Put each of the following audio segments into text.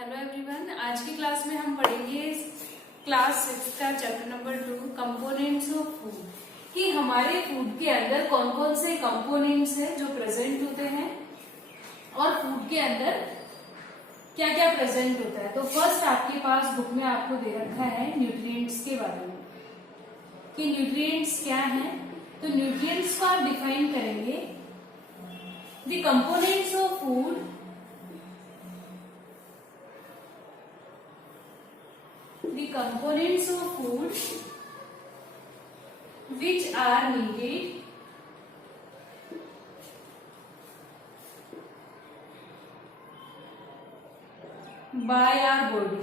Hello everyone, आज की class में हम पढ़ेंगे क्लास 6 का chapter number 2 components of food कि हमारे फूड के अंदर कौन कौन से कंपोनेंट्स हैं जो प्रेजेंट होते हैं और फूड के अंदर क्या क्या प्रेजेंट होता है। तो फर्स्ट आपके पास बुक में आपको दे रखा है न्यूट्रिएंट्स के बारे में कि न्यूट्रिएंट्स क्या हैं। तो न्यूट्रिएंट्स को आप डिफाइन करेंगे the components of food the components of food which are needed by our body.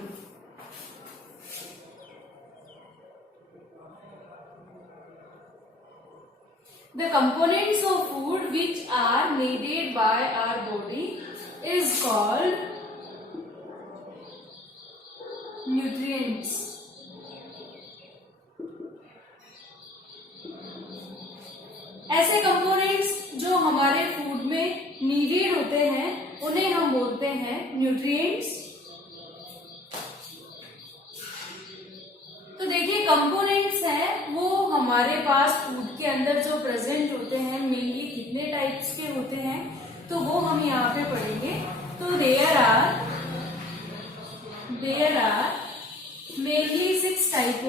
The components of food which are needed by our body is called nutrients. ऐसे कंपोनेंट्स जो हमारे food में needed होते हैं उन्हें हम बोलते हैं न्यूट्रिएंट्स। तो देखिए कंपोनेंट्स हैं वो हमारे पास फूड के अंदर जो प्रेजेंट होते हैं मेनली कितने टाइप्स के होते हैं तो वो हम यहाँ पे पढ़ेंगे। तो there are mainly six type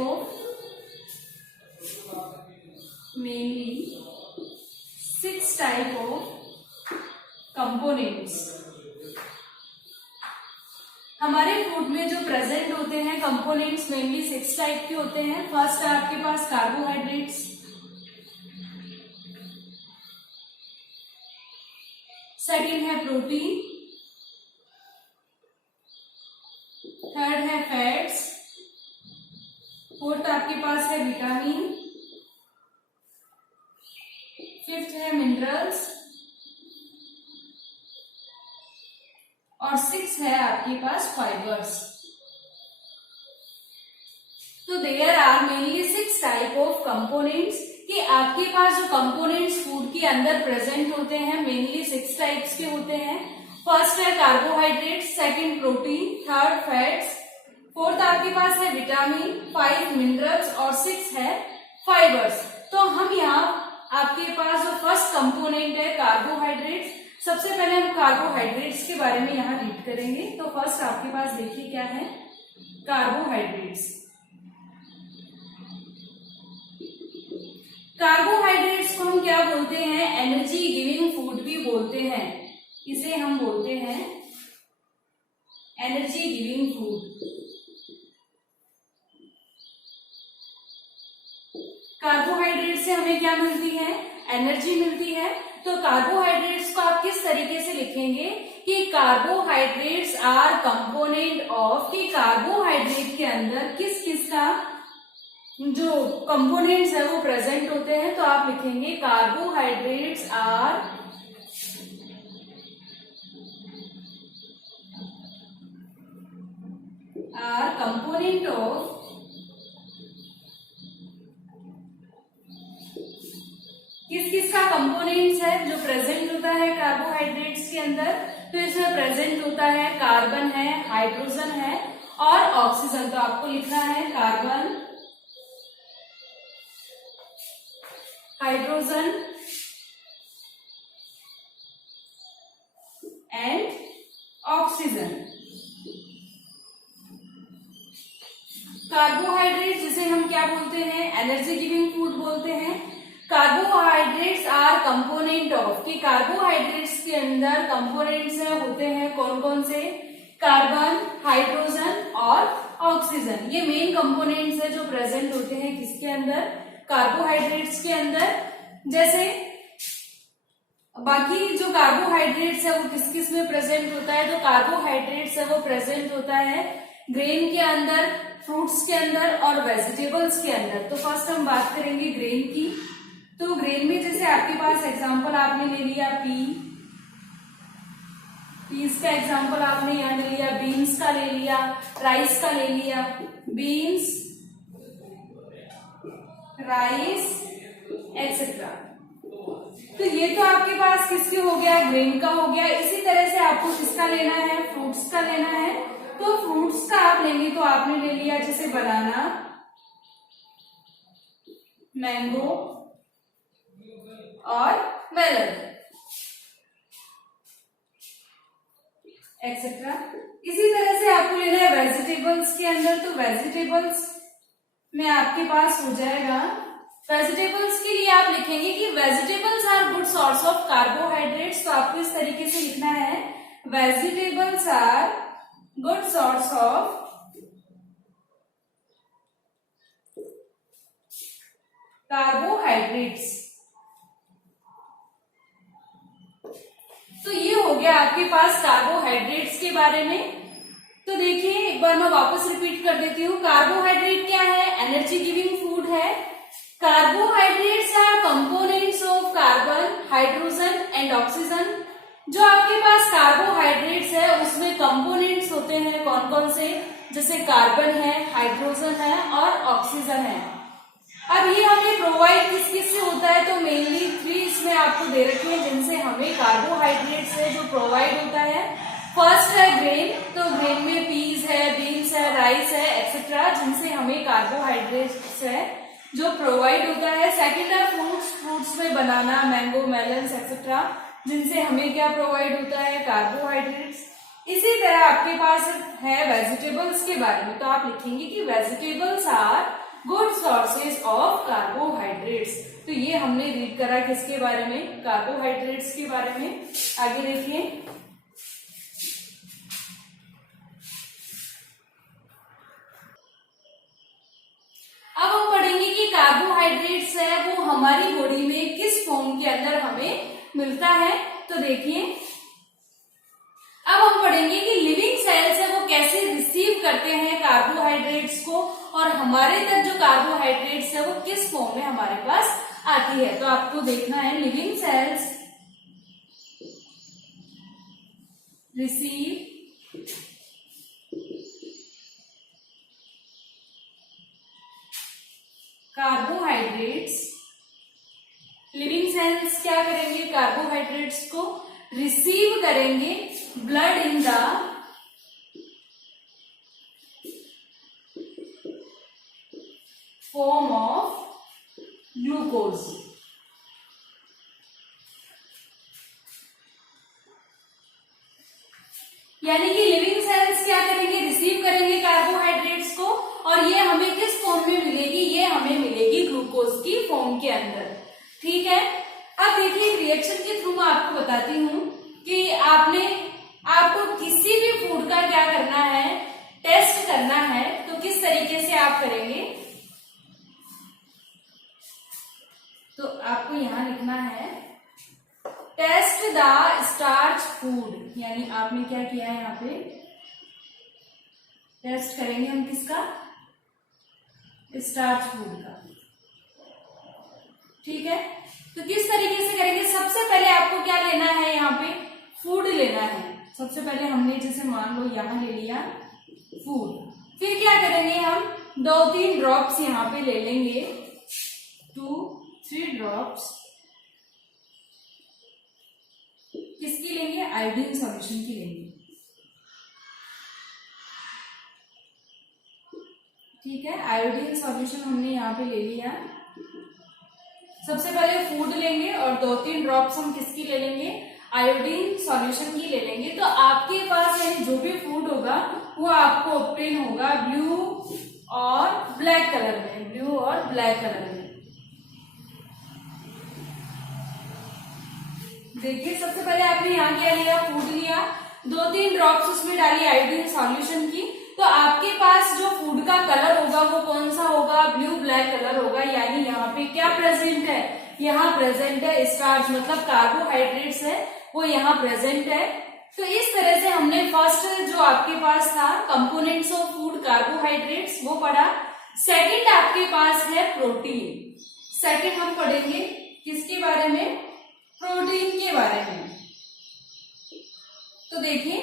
of components। हमारे फूड में जो प्रेजेंट होते हैं कंपोनेंट्स मेनली 6 टाइप के होते हैं। फर्स्ट है आपके पास कार्बोहाइड्रेट्स, सेकंड है प्रोटीन, थर्ड है फैट्स, फोर्थ आपके पास है विटामिन, फिफ्थ है मिनरल्स और सिक्स है आपके पास फाइबर्स। तो there are mainly 6 type of components कि आपके पास जो कंपोनेंट्स फूड के अंदर प्रेजेंट होते हैं मेनली 6 टाइप्स के होते हैं। फर्स्ट है carbohydrate, second protein, third fats, fourth आपके पास है विटामिन, 5 मिनरल्स और 6 है फाइबर्स। तो हम यहाँ आपके पास जो फर्स्ट कंपोनेंट है कार्बोहाइड्रेट्स, सबसे पहले हम कार्बोहाइड्रेट्स के बारे में यहाँ रीड करेंगे। तो फर्स्ट आपके पास देखिए क्या है कार्बोहाइड्रेट्स। कार्बोहाइड्रेट्स को हम क्या बोलते हैं, एनर्जी गिविंग फूड भी बोलते हैं। इसे हम बोलते हैं एनर्जी गिविंग फूड। कार्बोहाइड्रेट से हमें क्या मिलती है, एनर्जी मिलती है। तो कार्बोहाइड्रेट्स को आप किस तरीके से लिखेंगे कि कार्बोहाइड्रेट्स आर कंपोनेंट ऑफ, कि कार्बोहाइड्रेट के अंदर किस किस का जो कंपोनेंट्स है वो प्रेजेंट होते हैं। तो आप लिखेंगे कार्बोहाइड्रेट्स आर कंपोनेंट ऑफ किस किस का कंपोनेंट्स है जो प्रेजेंट होता है कार्बोहाइड्रेट्स के अंदर। तो इसमें प्रेजेंट होता है कार्बन है, हाइड्रोजन है और ऑक्सीजन। तो आपको लिखना है carbon, hydrogen and oxygen. Carbohydrate जिसे हम क्या बोलते हैं, एनर्जी गिविंग फूड बोलते हैं। कार्बोहाइड्रेट्स आर कंपोनेंट ऑफ, कि कार्बोहाइड्रेट्स के अंदर कंपोनेंट्स होते हैं कौन कौन से, कार्बन, हाइड्रोजन और ऑक्सीजन। ये मेन कंपोनेंट्स है जो प्रेजेंट होते हैं किसके अंदर, कार्बोहाइड्रेट्स के अंदर। जैसे बाकी जो कार्बोहाइड्रेट्स है वो किस किस में प्रेजेंट होता है, तो कार्बोहाइड्रेट्स है वो प्रेजेंट होता है ग्रेन के अंदर, फ्रूट्स के अंदर और वेजिटेबल्स के अंदर। तो फर्स्ट हम बात करेंगे ग्रेन की। तो ग्रेन में जैसे आपके पास एग्जांपल आपने ले लिया पीस का एग्जांपल आपने यहाँ ले लिया, बीन्स का ले लिया, राइस का ले लिया, बीन्स, राइस एक्सेट्रा। तो ये तो आपके पास किसके हो गया, ग्रेन का हो गया। इसी तरह से आपको किसका लेना है, फ्रूट्स का लेना है। तो फ्रूट्स का आप लेंगे तो आपने ले लिया जैसे बनाना, मैंगो और मेलन एक्सेट्रा। इसी तरह से आपको लेना है वेजिटेबल्स के अंदर, तो वेजिटेबल्स में आपके पास हो जाएगा, वेजिटेबल्स के लिए आप लिखेंगे कि vegetables are good source of carbohydrates. तो आपको इस तरीके से लिखना है, vegetables are good source of carbohydrates. तो ये हो गया आपके पास कार्बोहाइड्रेट्स के बारे में। तो देखिए एक बार मैं वापस रिपीट कर देती हूँ, कार्बोहाइड्रेट क्या है, एनर्जी गिविंग फूड है। Carbohydrates are components of carbon, hydrogen and oxygen. जो आपके पास कार्बोहाइड्रेट्स है उसमें कंपोनेंट्स होते हैं कौन कौन से, जैसे कार्बन है, हाइड्रोजन है और ऑक्सीजन है। अब ये हमें प्रोवाइड किस किस से होता है, तो मेनली 3 इसमें आपको दे रखे हैं जिनसे हमें कार्बोहाइड्रेट्स है जो प्रोवाइड होता है। फर्स्ट है ग्रेन, तो ग्रेन में पीज है, बीन्स है, राइस है एक्सेट्रा, जिनसे हमें कार्बोहाइड्रेट्स है जो प्रोवाइड होता है। सेकंड है फ्रूट्स, फ्रूट्स में बनाना, मैंगो, मेलन्स एक्सेट्रा, जिनसे हमें क्या प्रोवाइड होता है, कार्बोहाइड्रेट्स। इसी तरह आपके पास है वेजिटेबल्स के बारे में, तो आप लिखेंगे कि vegetables are good sources of carbohydrates. तो ये हमने रीड करा किसके बारे में, कार्बोहाइड्रेट्स के बारे में। आगे देखिए, अब हम पढ़ेंगे कि कार्बोहाइड्रेट्स है वो हमारी बॉडी में किस फॉर्म के अंदर हमें मिलता है। तो देखिए अब हम पढ़ेंगे कि लिविंग सेल्स है वो कैसे रिसीव करते हैं कार्बोहाइड्रेट्स को, और हमारे तक जो कार्बोहाइड्रेट्स है वो किस फॉर्म में हमारे पास आती है। तो आपको देखना है, living cells receive carbohydrates. Living cells क्या करेंगे, कार्बोहाइड्रेट्स को रिसीव करेंगे blood in the form of glucose. यानी कि लिविंग सेल्स क्या करेंगे, रिसीव करेंगे कार्बोहाइड्रेट्स को, और ये हमें किस फॉर्म में मिलेगी, ये हमें मिलेगी ग्लूकोज की फॉर्म के अंदर। ठीक है, अब देखिए रिएक्शन के थ्रू मैं आपको बताती हूँ कि आपको किसी भी फूड का क्या करना है, टेस्ट करना है, तो किस तरीके से आप करेंगे। तो आपको यहां लिखना है, टेस्ट द स्टार्च फूड, यानी आपने क्या किया है, यहाँ पे टेस्ट करेंगे हम किसका, स्टार्च फूड का। ठीक है, तो किस तरीके से करेंगे, सबसे पहले आपको क्या लेना है, यहाँ पे फूड लेना है। सबसे पहले हमने जैसे मान लो यहाँ ले लिया फूड, फिर क्या करेंगे हम 2-3 ड्रॉप्स यहाँ पे ले लेंगे, 2-3 ड्रॉप्स किसकी लेंगे, आयोडीन सॉल्यूशन की लेंगे। ठीक है, आयोडीन सॉल्यूशन हमने यहाँ पे ले लिया। सबसे पहले फूड लेंगे और 2-3 ड्रॉप्स हम किसकी ले लेंगे, आयोडीन सॉल्यूशन की ले लेंगे। तो आपके पास यानी जो भी फूड होगा वो आपको ऑब्टेन होगा ब्लू और ब्लैक कलर में, ब्लू और ब्लैक कलर में। देखिए सबसे पहले आपने यहाँ क्या लिया, फूड लिया, 2-3 ड्रॉप्स उसमें डाली आयोडीन सॉल्यूशन की, तो आपके पास जो फूड का कलर होगा वो कौन सा होगा, ब्लू ब्लैक कलर होगा। यानी यहाँ पे क्या प्रेजेंट है, यहाँ प्रेजेंट है स्टार्च, मतलब कार्बोहाइड्रेट्स है वो यहाँ प्रेजेंट है। तो इस तरह से हमने फर्स्ट जो आपके पास था कंपोनेंट्स ऑफ फूड कार्बोहाइड्रेट्स वो पढ़ा। सेकंड आपके पास है प्रोटीन। सेकंड हम पढ़ेंगे किसके बारे में, प्रोटीन के बारे में। तो देखिए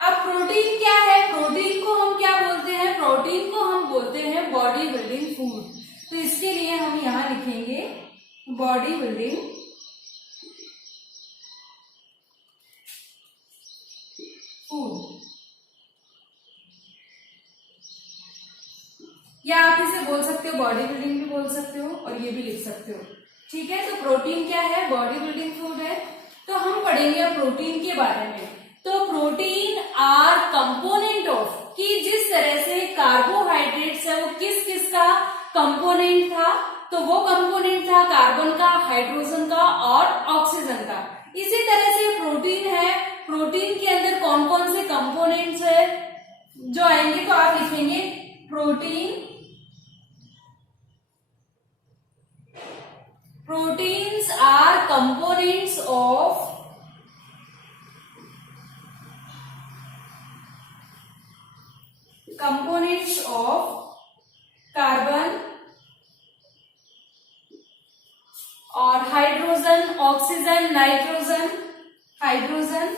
अब प्रोटीन क्या है, प्रोटीन को हम क्या बोलते हैं, प्रोटीन को हम बोलते हैं बॉडी बिल्डिंग फूड। तो इसके लिए हम यहाँ लिखेंगे बॉडी बिल्डिंग फूड। या आप इसे बोल सकते हो बॉडी बिल्डिंग भी बोल सकते हो और ये भी लिख सकते हो। ठीक है, तो प्रोटीन क्या है, बॉडी बिल्डिंग फूड है। तो हम पढ़ेंगे अब प्रोटीन के बारे में। तो प्रोटीन आर कंपोनेंट ऑफ, कि जिस तरह से कार्बोहाइड्रेट्स है वो किस किस का कंपोनेंट था, तो वो कंपोनेंट था कार्बन का, हाइड्रोजन का और ऑक्सीजन का। इसी तरह से प्रोटीन है, प्रोटीन के अंदर कौन कौन से कंपोनेंट्स है जो आएंगे, तो आप लिखेंगे proteins are components of carbon और hydrogen, oxygen, nitrogen, hydrogen,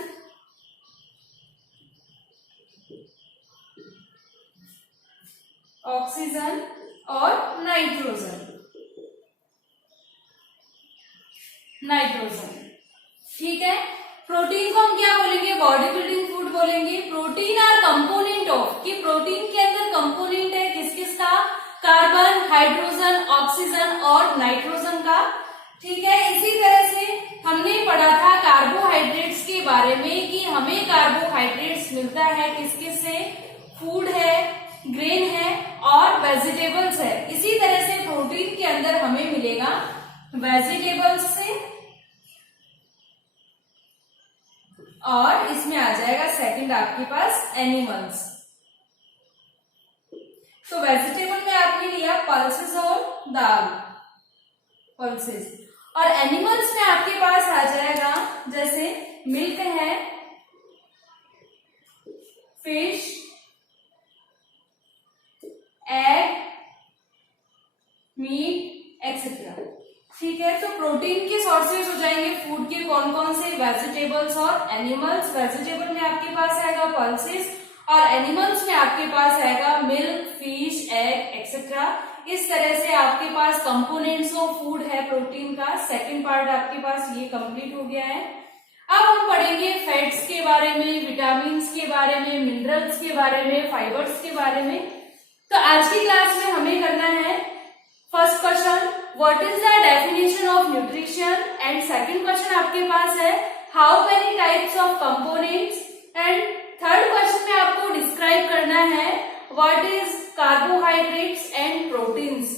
oxygen और नाइट्रोजन। ठीक है, प्रोटीन को हम क्या बोलेंगे, बॉडी बिल्डिंग फूड बोलेंगे। प्रोटीन आर कंपोनेंट ऑफ, कि प्रोटीन के अंदर कंपोनेंट है किस किस का, कार्बन, हाइड्रोजन, ऑक्सीजन और नाइट्रोजन का। ठीक है, इसी तरह से हमने पढ़ा था कार्बोहाइड्रेट्स के बारे में कि हमें कार्बोहाइड्रेट्स मिलता है किस किस से, फूड है, ग्रेन है और वेजिटेबल्स है। इसी तरह से प्रोटीन के अंदर हमें मिलेगा वेजिटेबल्स से, और इसमें आ जाएगा सेकंड आपके पास एनिमल्स। तो वेजिटेबल में आपने लिया पल्सेस और दाल, पल्सेस, और एनिमल्स में आपके पास आ जाएगा जैसे मिल्क है, फिश, एग, मीट एक्सेट्रा। ठीक है, तो प्रोटीन के सोर्सेज हो जाएंगे फूड के कौन कौन से, वेजिटेबल्स और एनिमल्स। वेजिटेबल में आपके पास आएगा पल्सेस और एनिमल्स में आपके पास आएगा मिल्क, फिश, एग एक्सेट्रा। इस तरह से आपके पास कंपोनेंट्स ऑफ फूड है प्रोटीन का। सेकंड पार्ट आपके पास ये कंप्लीट हो गया है। अब हम पढ़ेंगे फैट्स के बारे में, विटामिन के बारे में, मिनरल्स के बारे में, फाइबर्स के बारे में। तो आज की क्लास में हमें करना है first question, what is the definition of nutrition, and second question आपके पास है how many types of components, and third question में आपको डिस्क्राइब करना है what is carbohydrates and proteins.